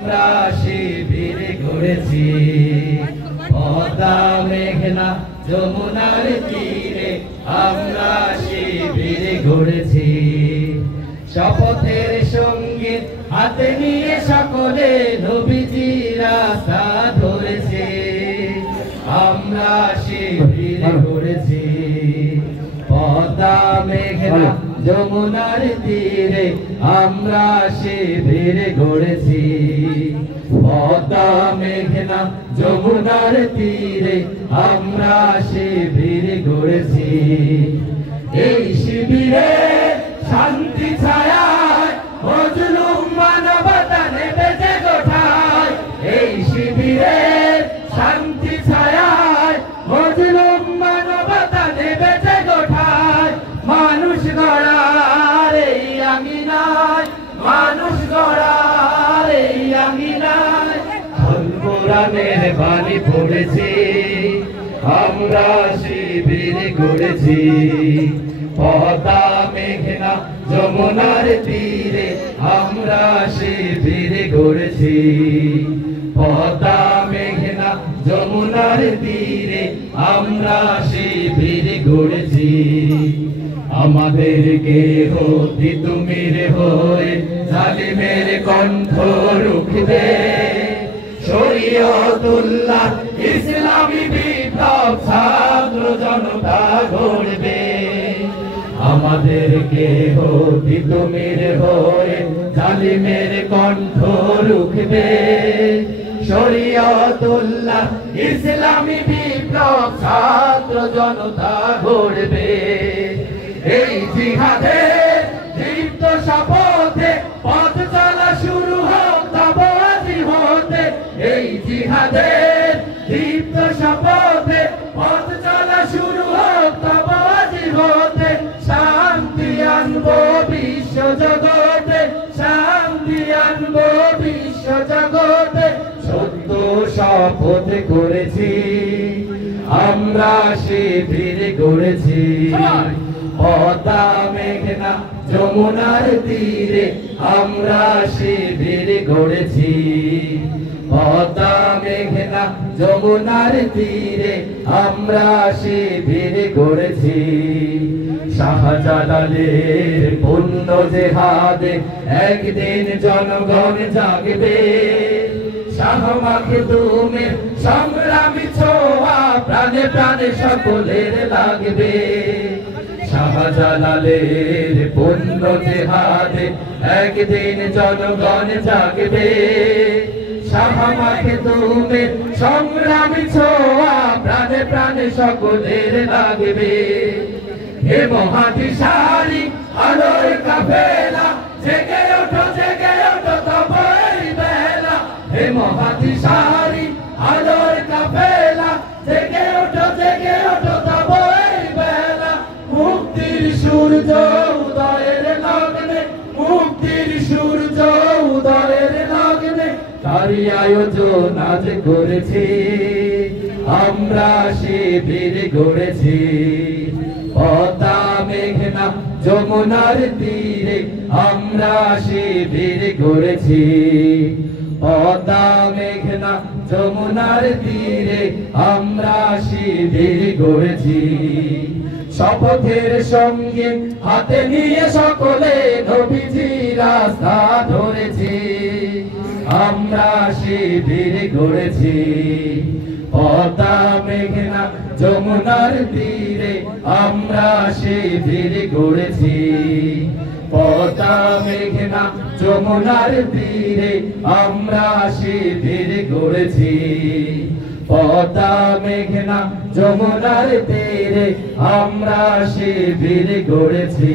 আমরা শিবির গড়েছি পদ্মা মেঘনা যমুনার তীরে, আমরা শিবির গড়েছি। শপথের সঙ্গীত হাতে নিয়ে সকলে নবীজি রাস্তা ধরেছে, আমরা শিবির গড়েছি পদ্মা মেঘনা যমুনার তীরে, আমরা শিবির গড়েছি পদ্মা মেঘনা যমুনার তীরে, আমরা শিবির গড়েছি। এই শিবিরে শান্তি ছায়ায় মজলুম মানবতা নেমেছে গোঠায়, এই শিবিরে শান্তি ছায়ায় মজলুম মানবতা নেমেছে গোঠায়। মানুষ গড়ার এই আঙিনায়, মানুষ গড়ার এই আঙিনায় আল কোরআনের বাণী পড়েছি, আমরা শিবির গড়েছি পদ্মা মেঘনা যমুনার তীরে, আমরা শিবির গড়েছি পদ্মা মেঘনা যমুনার তীরে, আমরা শিবির গড়েছি। আমাদেরকে হতি তুমির হয়ে জালিমের কণ্ঠ রুখবে, শরীয়তুল্লাহ ইসলামী বিপ্লব ছাত্র জনতা গড়বে। আমাদেরকে হতি তুমির হয়ে জালিমের কণ্ঠ রুখবে, শরীয়তুল্লাহ ইসলামী বিপ্লব ছাত্র জনতা গড়বে। এই জিহাদের দীপ্ত শপথে পথ চলা শুরু হোক তব আজি হতে, এই জিহাদের দীপ্ত শপথে পথ চলা শুরু হোক তব আজি হতে। শান্তি আনবো বিশ্ব জগতে, শান্তি আনবো বিশ্ব জগতে, সত্য শপথ করেছি, আমরা শিবির গড়েছি পদ্মা মেঘনা যমুনার তীরে, আমরা শিবির গড়েছি পদ্মা মেঘনা যমুনার তীরে, আমরা শিবির গড়েছি। শাহজালালের পুণ্য জেহাদে একদিন জনগণ জাগবে, শাহ মাখদুমের সংগ্রামী ছোঁয়া প্রাণে প্রাণে সকলের লাগবে। শাহজালালের পুণ্য জেহাদে একদিন জনগণ জাগবে, শাহ মাখদুমের সংগ্রামী ছোঁয়া প্রাণে প্রাণে সকলের লাগবে। হে মহাদিশালী আলোর কাফেলা, জেগে ওঠো তব এই বেলা। হে মহাদিশালী আলোর কাফেলা, জেগে ওঠো তব এই বেলা। মুক্তির সূর্য উদয়ের লগ্নে, মুক্তির সূর্য উদয়ের লগ্নে, তারই আয়োজন আজ করেছি, আমরা শিবির গড়েছি পদ্মা মেঘনা যমুনার তীরে, আমরা শিবির গড়েছি পদ্মা মেঘনা যমুনার তীরে, আমরা শিবির গড়েছি। শপথের সঙ্গে হাতে নিয়ে সকলে নবীজি রাস্তা ধরেছি, আমরা শিবির গড়েছি পদ্মা মেঘনা যমুনার তীরে, আমরা শিবির গড়েছি পদ্মা মেঘনা যমুনার তীরে, আমরা শিবির গড়েছি পদ্মা মেঘনা যমুনার তীরে, আমরা শিবির গড়েছি।